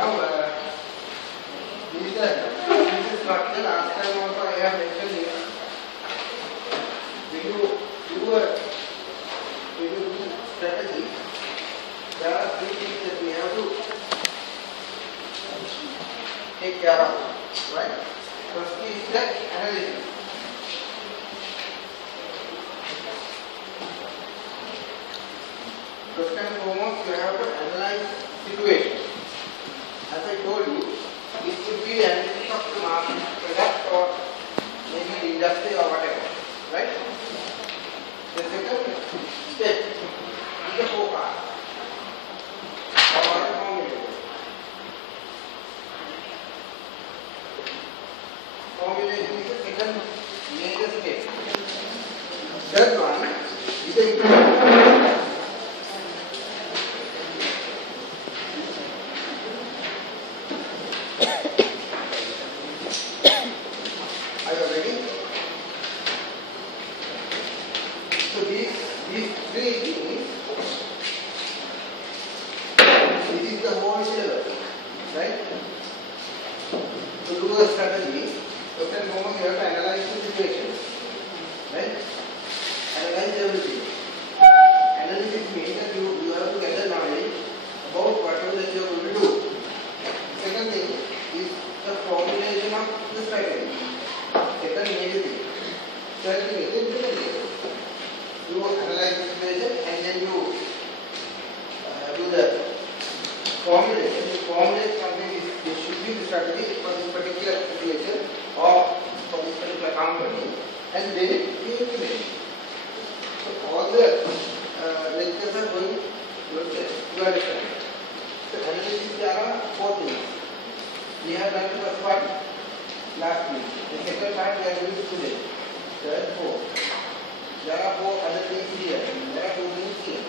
Now, this is the structure. Last time also I have mentioned here. When you do strategy, there are three things that we have to take care of, right? First is the analysis. First and foremost, you have to analyze situation. As I told you, it could be the analysis of the market, product, or maybe the industry or whatever, right? The second step is the forecast or a formulation. Formulation is the second major step. Third one is the implementation. Are you ready? So these three things, this is the whole syllabus, right? To do a strategy, first and foremost you have to analyze the situation, right? Analyze everything. Analysis means that you have to gather knowledge about whatever that you are going to do. Second thing is the formulation of the strategy. Second major thing. Third thing is implementation. You analyze the situation and then you do the formulation. You formulate something, this should be the strategy for this particular situation or for this particular company, and then you implement it. So all the lectures are going to understand. So analysis, there are four things. We have done the first part last week. The second part we are doing today. Third, fourth. There are four other things here. There are two things here.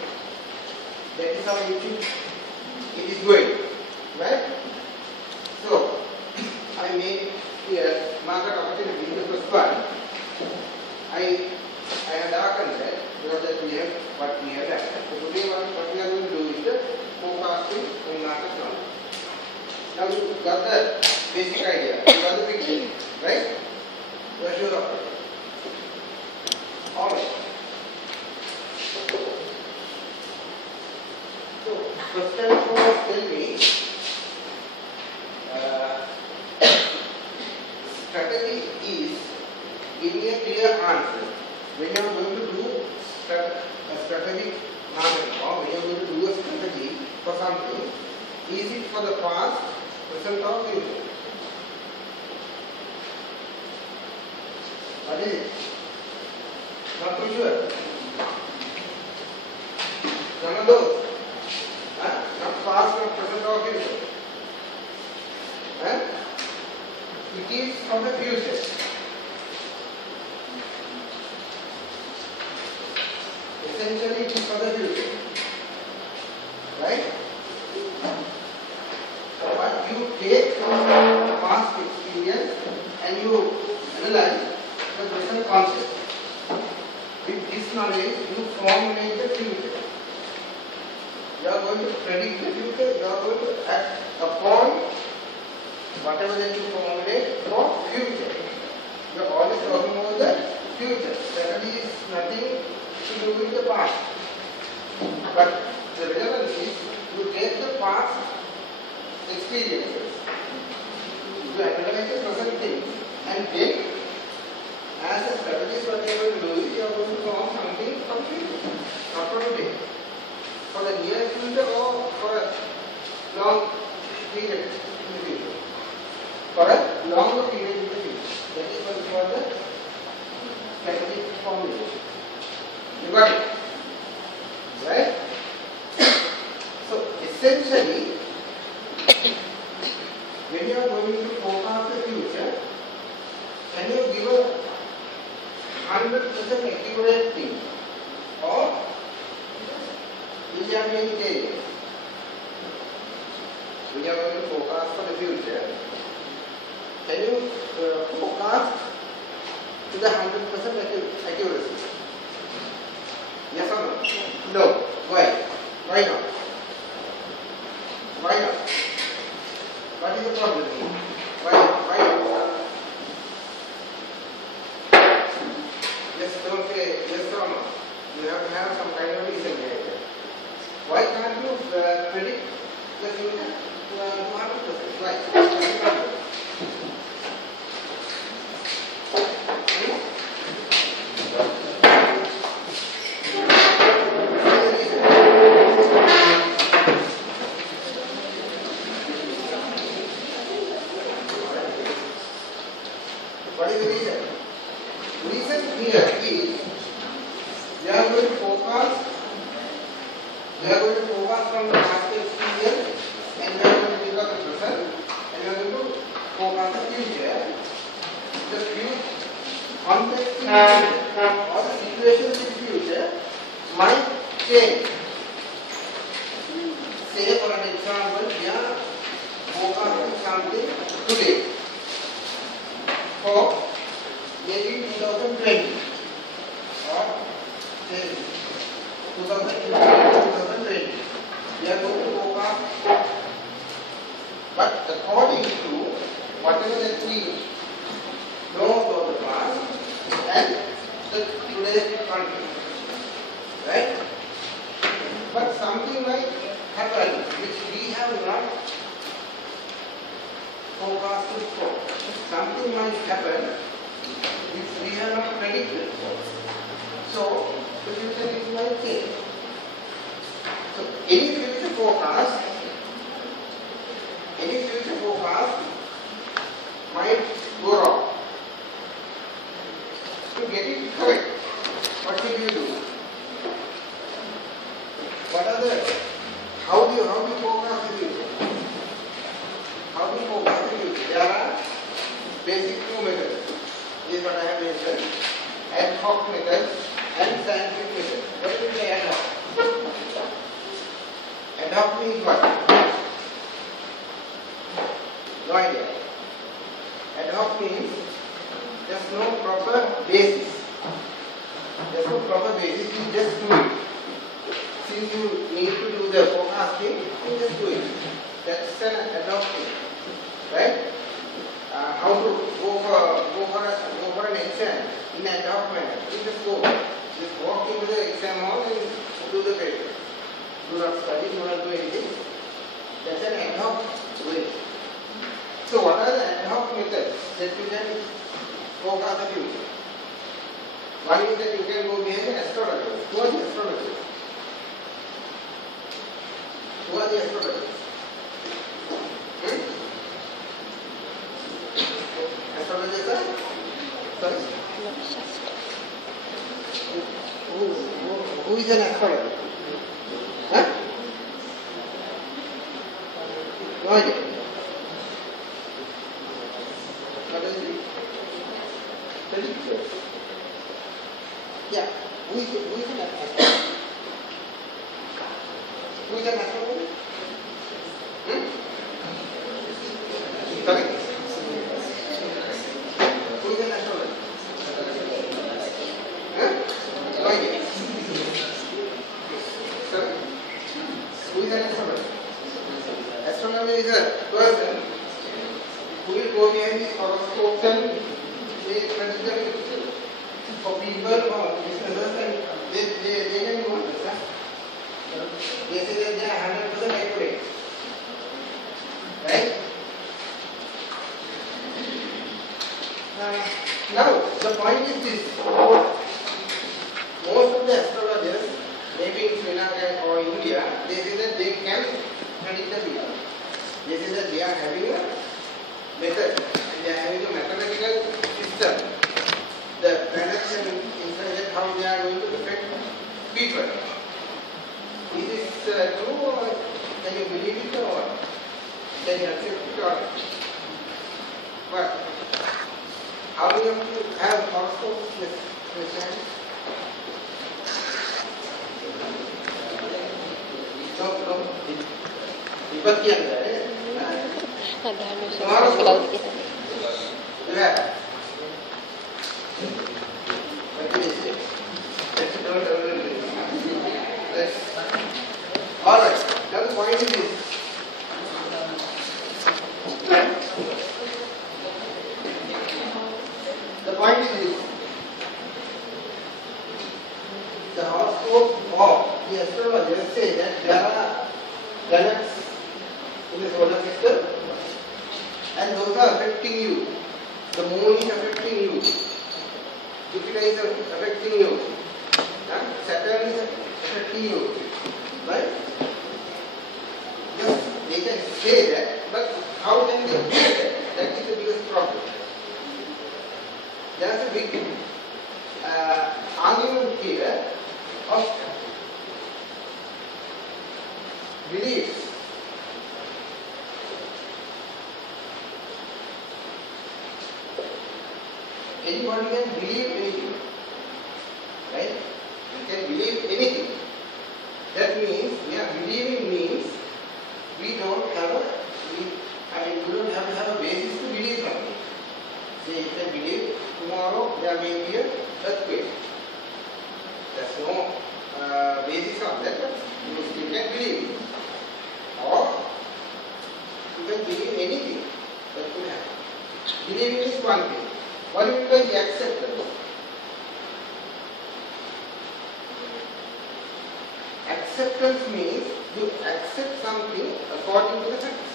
That is how it is going, right? So I made here market opportunity in the first one. I have darkened that because that we have what we have done. So today what we are going to do is the forecasting on market knowledge. Now you got the basic idea, you got the picture, right? You are sure of it. Alright. So, first and foremost, tell me, strategy is giving a clear answer. When you are going to do a strategic marketing or when you are going to do a strategy for something, is it for the past, present or future? What is it? Not too sure. None of those. Not past, not present or future. It is for the future. Essentially it is for the future. Right? But you take past experience and you analyze the present concept. With this knowledge, you formulate the future. You are going to predict the future, you are going to act upon whatever that you formulate for future. You are always talking about the future. Strategy is nothing to do with the past. But the relevance is you take the past experiences, you analyze the present things, and then as a strategist, what you are going to do is you are going to form something for future, not for today. For the near future or for a long period in the future. For a longer period in the future. That is what is called the strategic formulation. You got it? Right? So essentially, when you are going to forecast the future, can you give a 100% accurate thing? Or will there be any changes? When you are going to forecast for the future, can you forecast to the 100% accuracy? Yes or no? No. Why? Why not? Why not? What is the problem? Why? Just don't say yes or no. You have to have some kind of reason here. Why can't you predict the future to 100%? Why? What is the reason? The reason here is we are going to focus from the past experience and we are going to pick up the present and we are going to focus the future. The future context in the future or the situations in the future might change. Say for an example, we are focusing something today. For maybe 2020 or say 2020, we are going to focus, but according to whatever that we know about the past and the today's country, right? But something like happened which we have not forecasted for. Something might happen which we have not predicted for. So the future is might change. So any future forecast might go wrong. To get it correct, what should you do? How do you forecast the future? How do you forecast the future? There are basic two methods. This is what I have mentioned. Ad hoc method and scientific method. What is the ad hoc? Ad hoc means what? No idea. Ad hoc means there's no proper basis. There's no proper basis, you just do it. Since you need to do the forecasting, you just do it. That's an ad hoc thing. Right? How to go for an exam in an ad hoc manner. You just go. Just walk into the exam hall and do the paper. Do not study, do not do anything. That's an ad hoc way. So what are the ad hoc methods that you can forecast the future? One is that you can go behind the astrologer. Who are the astrologers? Who are the astrologers? Astrologers are? Sorry? Who is an astrologer? Huh? No idea. What does it mean? Predictor. Yeah. Who is an astrologer? Who is an astrologer? Sorry? Who is an astrologer? Huh? No idea. Sorry? Who is an astrologer? Astrologer is a person who will go behind the horoscopes and they predict the future. For people or businesses, and they can do this. They say that they are 100% accurate. Right? Now, the point is this. Most of the astrologers, maybe in Sri Lanka or India, they say that they can predict the future. They say that they are having a method, and they are having a mathematical system. The planets and inside that how they are going to affect people. Is this true, or can you believe it, or can you accept it, or what? How do you have to have horoscopes? Yes, understand? No. Vipatti anda hai. Yeah. Alright, now the point is this. and those are affecting you. The moon is affecting you. Jupiter is affecting you. Saturn is affecting you. Right? Yes, they can say that, but how can they do that? That is the biggest problem. There is a big argument here of beliefs. Anybody can believe anything, right? You can believe anything. That means, believing means we don't have a, we don't have to have a basis to believe something. Say you can believe tomorrow there may be an earthquake. There's no basis on that, but you still can believe. Or you can believe anything that could happen. Believing is one thing. What do you mean by the acceptance? Acceptance means you accept something according to the facts.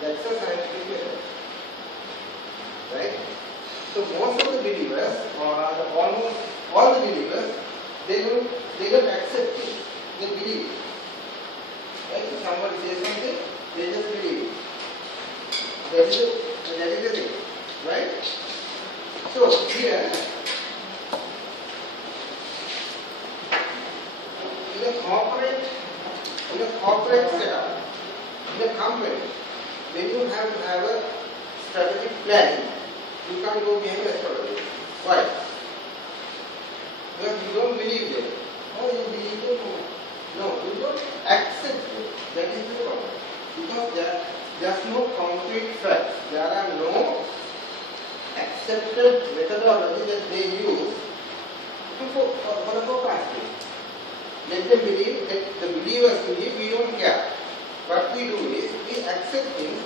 That's a scientific method. Right? So most of the believers, or almost all the believers, they don't accept it. They believe. Right? If somebody says something, they just believe. That is the thing. Right? So here, in a corporate setup, in a company, when you have to have a strategic plan, you can't go behind astrology. Why? Because you don't believe them. Oh, you believe them? No, you don't accept them. That is the problem. Because there's no concrete facts. There are no accepted methodology that they use for the forecasting. Let them believe, let the believers believe, we don't care. What we do is, we accept things.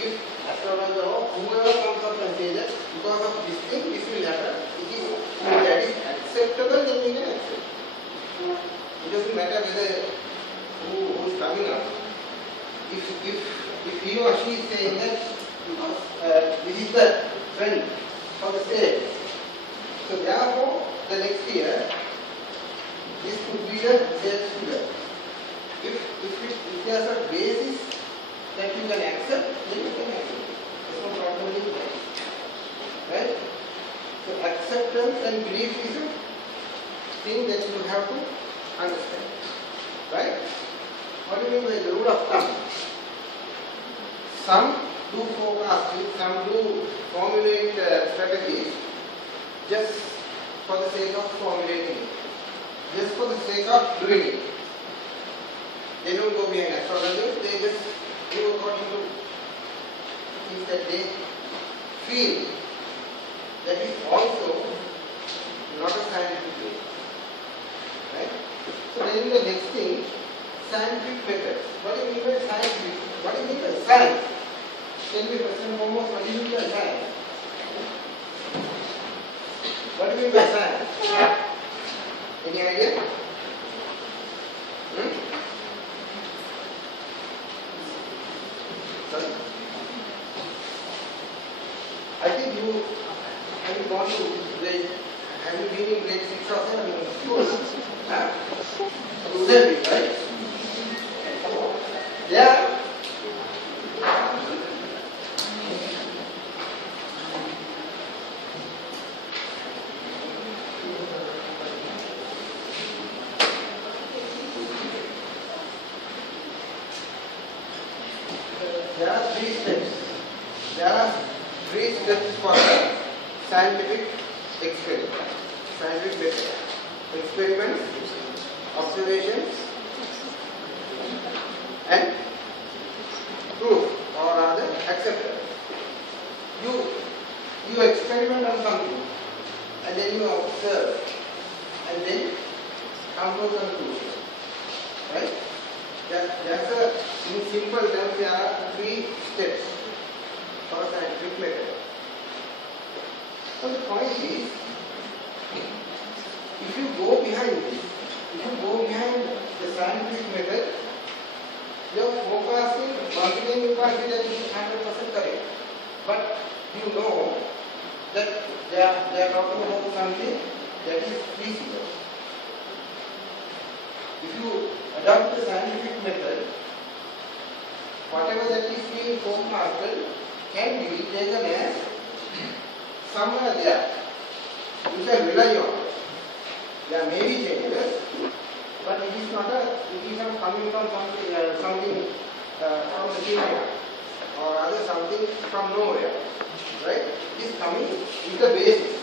If astrologer or whoever comes up and says that because of this thing, this will happen, if that is acceptable, then we can accept. It doesn't matter whether who is coming up. If he or she is saying that this is the trend for the sale, so therefore the next year this could be the sales figure. If there is a basis that you can accept, then you can accept. There's no problem with that. Right? So acceptance and belief is a thing that you have to understand. Right? What do you mean by the rule of thumb? Some do forecasting, some do formulate strategies just for the sake of formulating it, just for the sake of doing it. They don't go behind astrology, they just do according to things that they feel. That is also not a scientific way. Right? So then the next thing, scientific methods. What do you mean by scientific? What do you mean by science? Tell me first and foremost, what do you mean by science? What do you mean by science? Any idea? Sorry? I think have you gone to grade, have you been in grade 6 or 7 in school? Huh? You would have been, right? Yeah. There are three steps. There are three steps for the scientific experiment. Scientific method. Experiments, observations, and proof, or rather acceptance. You experiment on something, and then you observe, and then come to a conclusion. Right? That's in simple terms, there are three steps for a scientific method. So the point is, if you go behind this, if you go behind the scientific method, Your forecasting, once again you can't say that it is 100% correct. But you know that they are talking about something that is feasible. If you adopt the scientific method, whatever that is being forecasted can be taken as somewhere there. You can rely on it. There may be changes, but it is not coming from something from the China or rather something from nowhere, right? It is coming with the basis.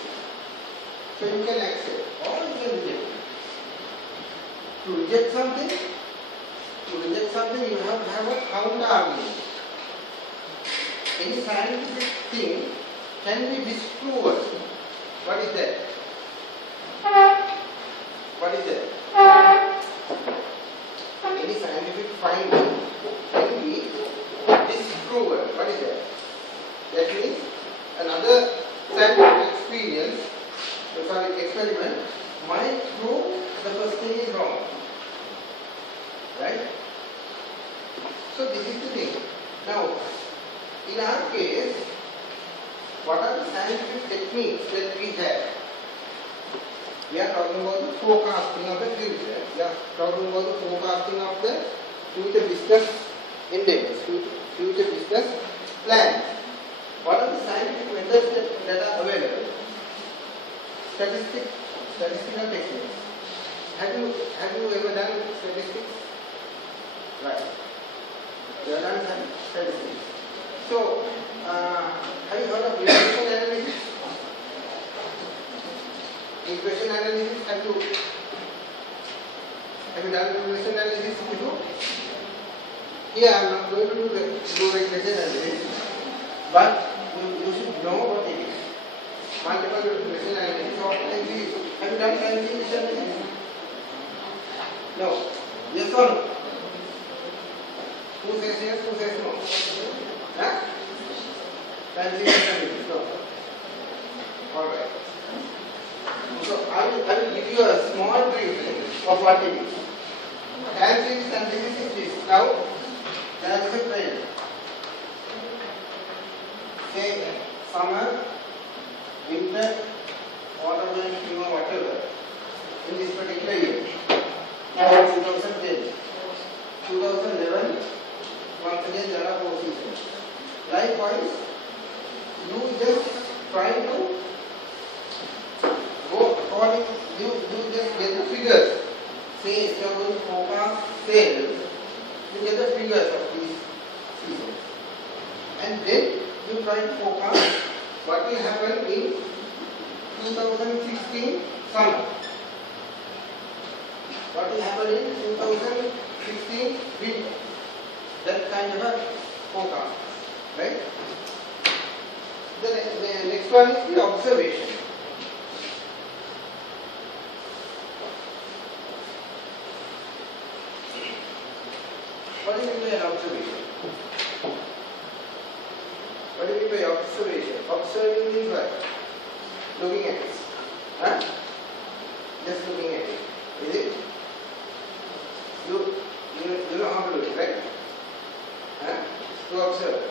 So you can accept or you can reject. To reject something, you have to have a counter argument. Any scientific thing can be disproven. What is that? What is that? Any scientific finding can be disproven. What is that? That means another scientific experiment might prove the first thing is wrong. Right? So this is the thing. Now, in our case, what are the scientific techniques that we have? We are talking about the forecasting of the future. We are talking about the forecasting of the future business endeavors, future business plans. What are the scientific methods that are available? Statistical techniques. Have you ever done statistics? Right. You have done some statistics. So, have you heard of regression analysis? Regression analysis, have you done regression analysis before? Here I am not going to do regression analysis, but you should know what it is. Multiple regression analysis. So, have you done scientific analysis? No. Yes or no? Who says yes, who says no? Huh? Scientific analysis, no. Alright. So I will give you a small briefing of what it is. Scientific analysis is this. Now, there is a trend. Say summer, winter, autumn, spring, whatever, in this particular year. 2010, 2011, once again there are 4 seasons. Likewise, you just try to go according, you just get the figures. Say if you are going to forecast sales, you get the figures of these seasons. And then you try to forecast what will happen in 2016 summer. What will happen in 2016 winter? That kind of a forecast, right? The next one is the observation. What do you mean by observation? What do you mean by observation? Observing means what? Looking at it. Huh? Just looking at it. Is it? You know how to do it, right? Huh? To observe.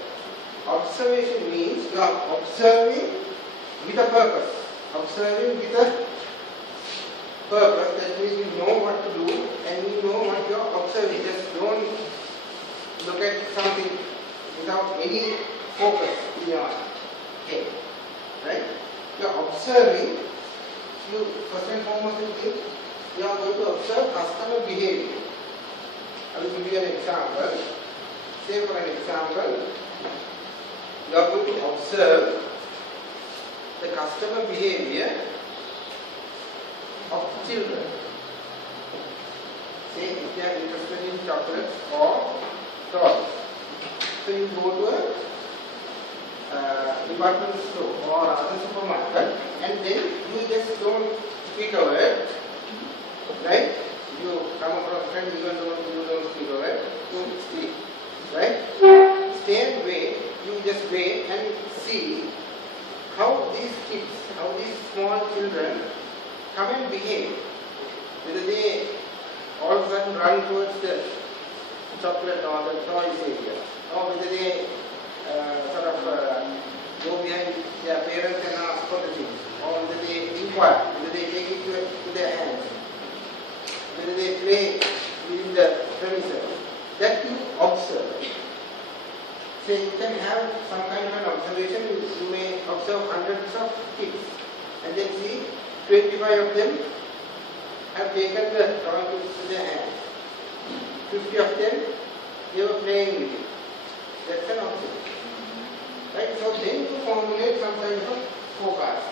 Observation means you are observing with a purpose. Observing with a purpose, that means you know what to do and you know what you are observing. Just don't look at something without any focus in your head. Right? You are observing, you first and foremost you are going to observe customer behavior. I will give you an example. Say for an example, you are going to observe the customer behavior of children. Say if they are interested in chocolates or toys. So you go to a department store or other supermarket and then you just don't speak a word, right? You come across a friend, you don't speak a word, you speak, right? Stay and wait, you just wait and see how these kids, how these small children come and behave. Whether they all of a sudden run towards the chocolate or the toys area, or whether they go behind their parents and ask for the things, or whether they inquire, whether they take it to their hands, whether they play within the premises. That you observe. So you can have some kind of an observation. You may observe hundreds of kids, and then see 25 of them have taken the toy to their hands. 50 of them, they were playing with it. That's an observation. Right? So then you formulate some kind of forecast.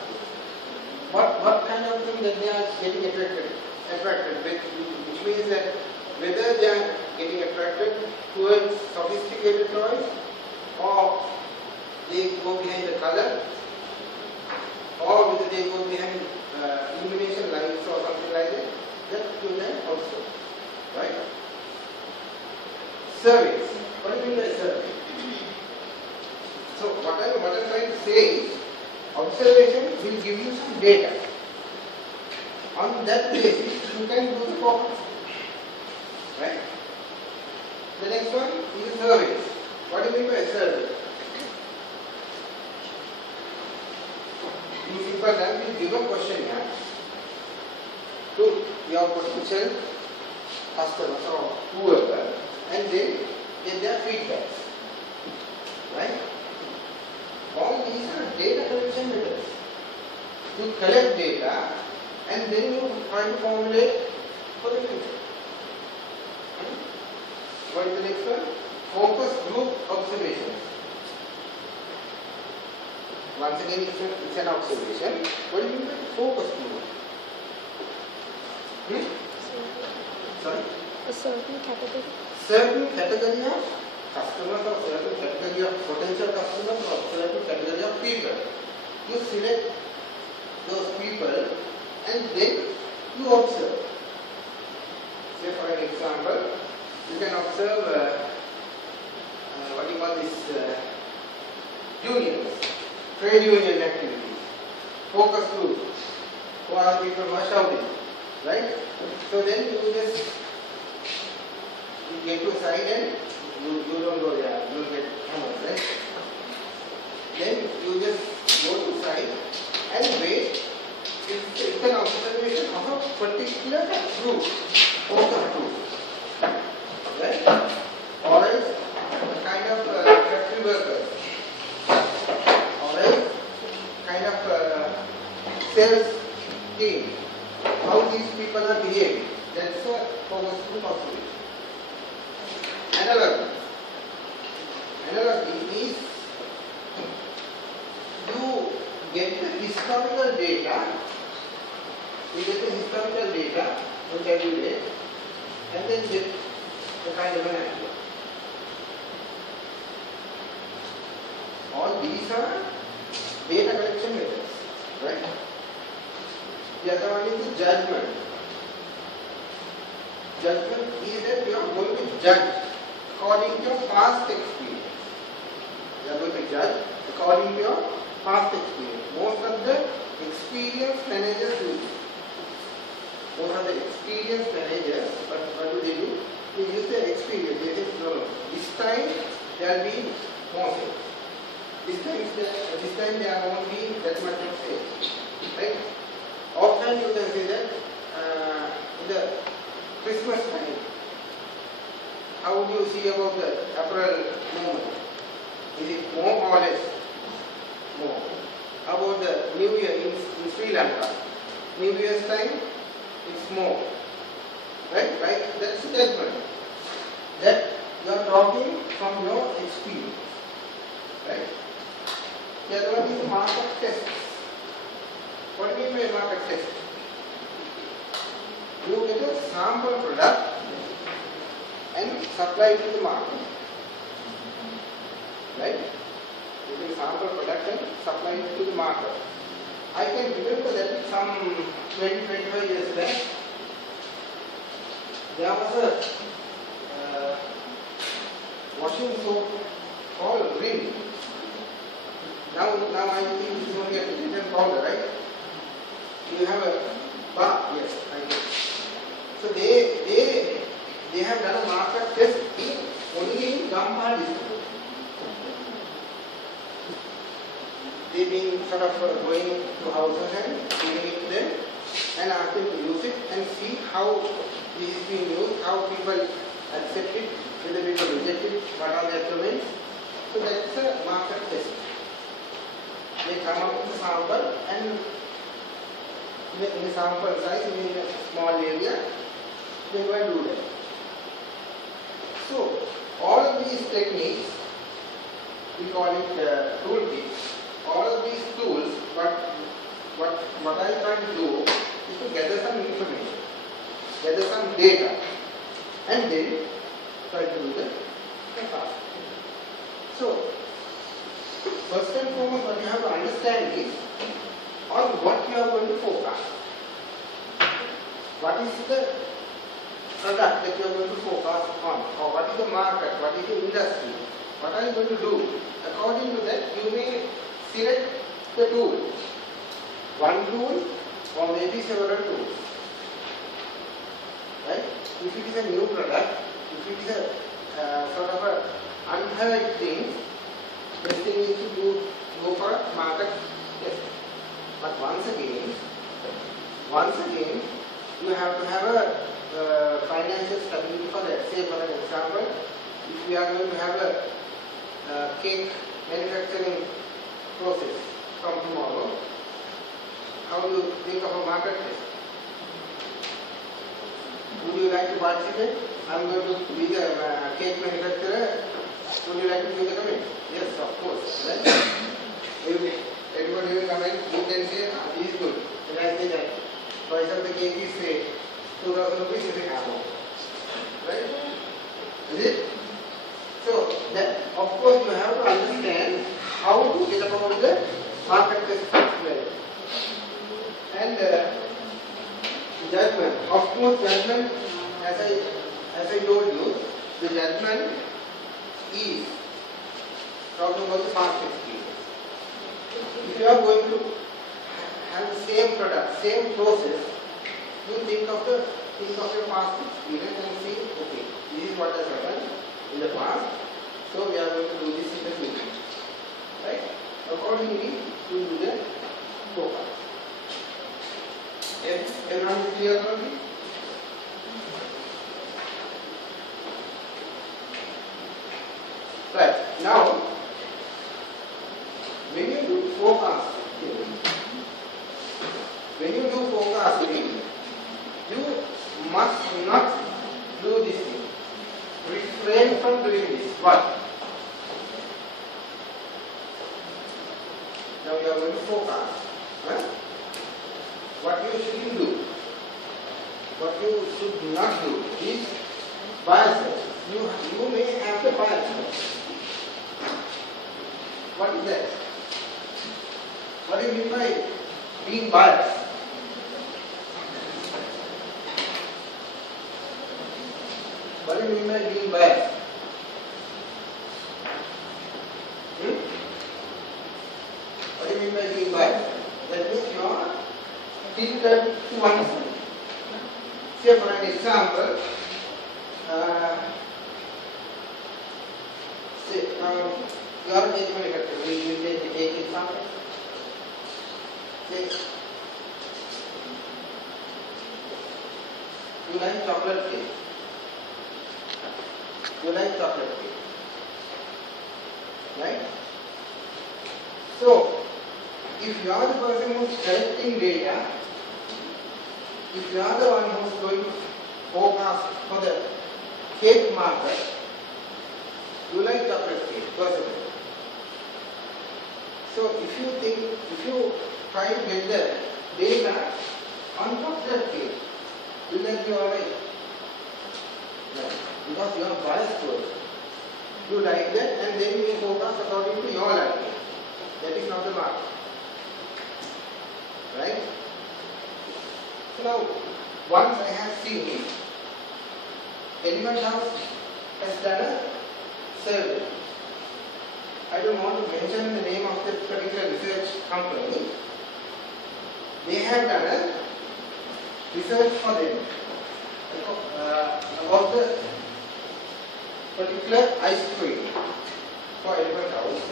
What kind of thing that they are getting attracted with, which means that whether they are getting attracted towards sophisticated toys, or they go behind the color, or whether they go behind illumination lights or something like that, that you can observe. Right? Surveys. What do you mean by survey? So what I'm trying to say is, observation will give you some data. On that basis, you can do the forecast. Right? The next one is surveys. What do you mean by a survey? In simple terms, you give a questionnaire to your potential customers or whoever, and then get their feedbacks. Right? All these are data collection methods. You collect data and then you try to formulate for the future. What is the next one? Focus group observations. Once again, it's an observation. What do you mean by focus group? Sorry? A certain category. Certain category of customers or certain category of potential customers or certain category of people. You select those people and then you observe. Say for an example, you can observe what do you call this, unions, trade union activities, focus group, who are the people who are shouting, right? So then you just get to a side and you don't go there, you will get hammered, right? Then you just go to side and wait. It's an observation of a particular group, focus group, right? Or else a kind of factory workers, or else kind of sales team, how these people are behaving. That's a focus group observation. Analogy. Analogy is you get the historical data, from every day, and then get the kind of an idea. All these are data collection methods, right? The other one is the judgment. Judgment is that you are going to judge according to your past experience. You are going to judge according to your past experience. Most of the experienced managers do this. Most of the experienced managers, what do? They use their experience. They say, no, this time there will be more sales. This time there won't be that much of sales. Right? Often you can say that in the Christmas time, how do you see about the April movement? Is it more or less? More. How about the New Year in Sri Lanka? New Year's time, it's more. Right? That's the judgment. That you are talking from your experience. Right? The other one is the market test. What do you mean by market test? You get a sample product and supply it to the market. Right? You get a sample product and supply it to the market. I can remember that some 20-25 years back, there was a washing soap called Rin. Now I think it's only a different powder, right? You have a bar, yes, I guess. So they have done a market test in means Gampar district. They've been sort of going to houses and giving it to them and asking to use it and see how this is being used, how people accept it, whether people reject it, what are their comments. So that's a market test. They come up with a sample and in a sample size, in a small area, they go and do that. So all of these techniques, we call it toolkits. All of these tools, what I try to do is to gather some information, gather some data, and then try to do the task. So, first and foremost, what you have to understand is on what you are going to focus. What is the product that you are going to focus on, or what is the market, what is the industry, what are you going to do? According to that, you may select the tool, one tool or maybe several tools. Right? If it is a new product, if it is a sort of a unheard thing, the thing is to go for a market test. But once again, you have to have a financial stability for that. Say for an example, if we are going to have a cake manufacturing process from tomorrow, how do you think of a market test? Would you like to participate? I'm going to be the cake manufacturer. Would you like to give the comment? Yes, of course. Right? Everybody will comment, you can say, this is good. And I say that price of the cake is say 2,000 rupees is a camel. Right? Is it? So, that, of course, you have to understand how to get about the market test well. And judgment. Of course, judgment, as I told you, the judgment is talking about the past experience. If you are going to have the same product, same process, you think of your past experience and say, okay, this is what has happened in the past, so we are going to do this in the future. Right? Accordingly, you do the focus. Everyone is clear about it? Right. Now, when you do forecasting, you must not do this thing. Refrain from doing this. What? Now you are going to focus. Huh? What you shouldn't do, what you should not do is biases. You may have the biases. What is that? What do you mean by being biased? What do you mean by being biased? What do you mean by being biased? That means you are tilted to one side. Say for an example, say now you are a cake manufacturer. You take the cake example. Say you like chocolate cake. You like chocolate cake. Right? So, if you are the person who is collecting data, if you are the one who is going to forecast for the cake market, you like chocolate cake, personally. So, if you try to get the data on chocolate cake, will that be alright? No, because you are biased towards it. You like that and then you focus according to your liking. That is not the market. Right? So now, once I have seen Element House has done a survey. I don't want to mention the name of the particular research company. They have done a research for them about the particular ice cream for Elephant House.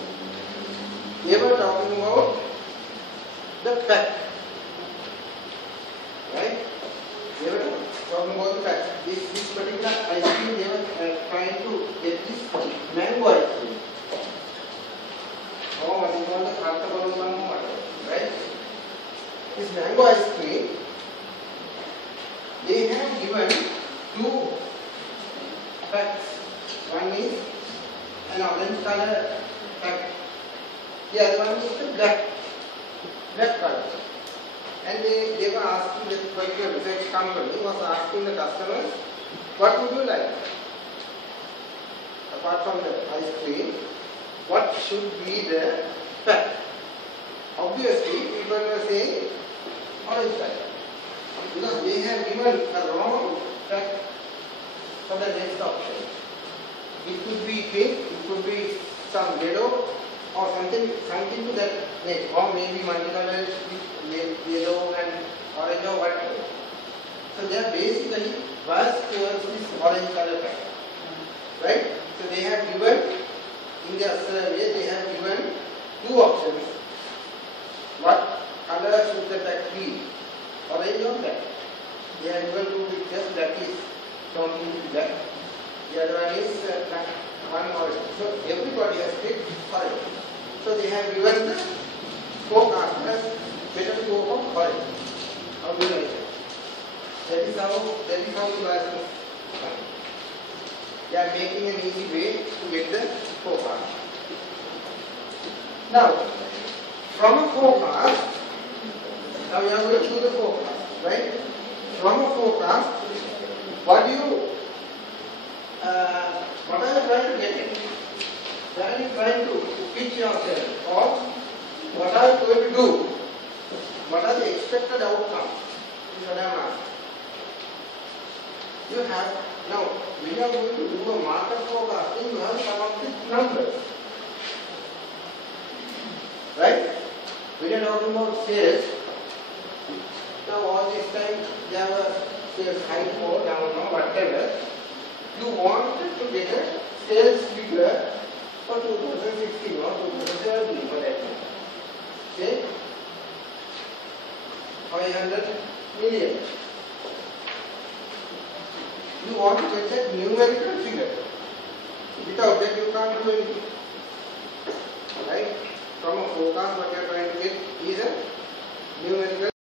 They were talking about the fact, right? They were talking about the fact. This particular ice cream, they were trying to get this mango ice cream. Oh, what is called the kharta balloon, right? This mango ice cream, they have given two facts. One is an orange color fact. The other one is the black color. And they were asking, the particular research company was asking the customers, what would you like? Apart from the ice cream, what should be the fact? Obviously, people were saying orange color, because they have given a wrong fact for the next option. It could be pink, it could be some yellow, or something to that nature, or maybe multicolored yellow and orange or whatever. So they are basically biased towards this orange color fact, right? So they have given, in their survey, they have given two options. What color should the fact be? Orange or black? They have given two pictures, that is completely black. The other one is black, one orange. So everybody has picked orange. So they have given the forecast as better to go for orange. How do you like it? That is how you ask. They are making an easy way to get the forecast. Now, from a forecast, now we are going to do the forecast, right? From a forecast, what are you trying to get it? Where are you trying to pitch yourself, or what are you going to do? What are the expected outcomes? This is what I am asking. You have, now when you are going to do a market forecasting, you have to come up with numbers, right? When you are talking about sales, now all this time there were sales high or down or whatever, you wanted to get a sales figure for 2016 or 2017 for that matter. Say 500 million. You want to get a numerical figure. Without that you can't do anything. Right? From a forecast, what you are trying to get is a numerical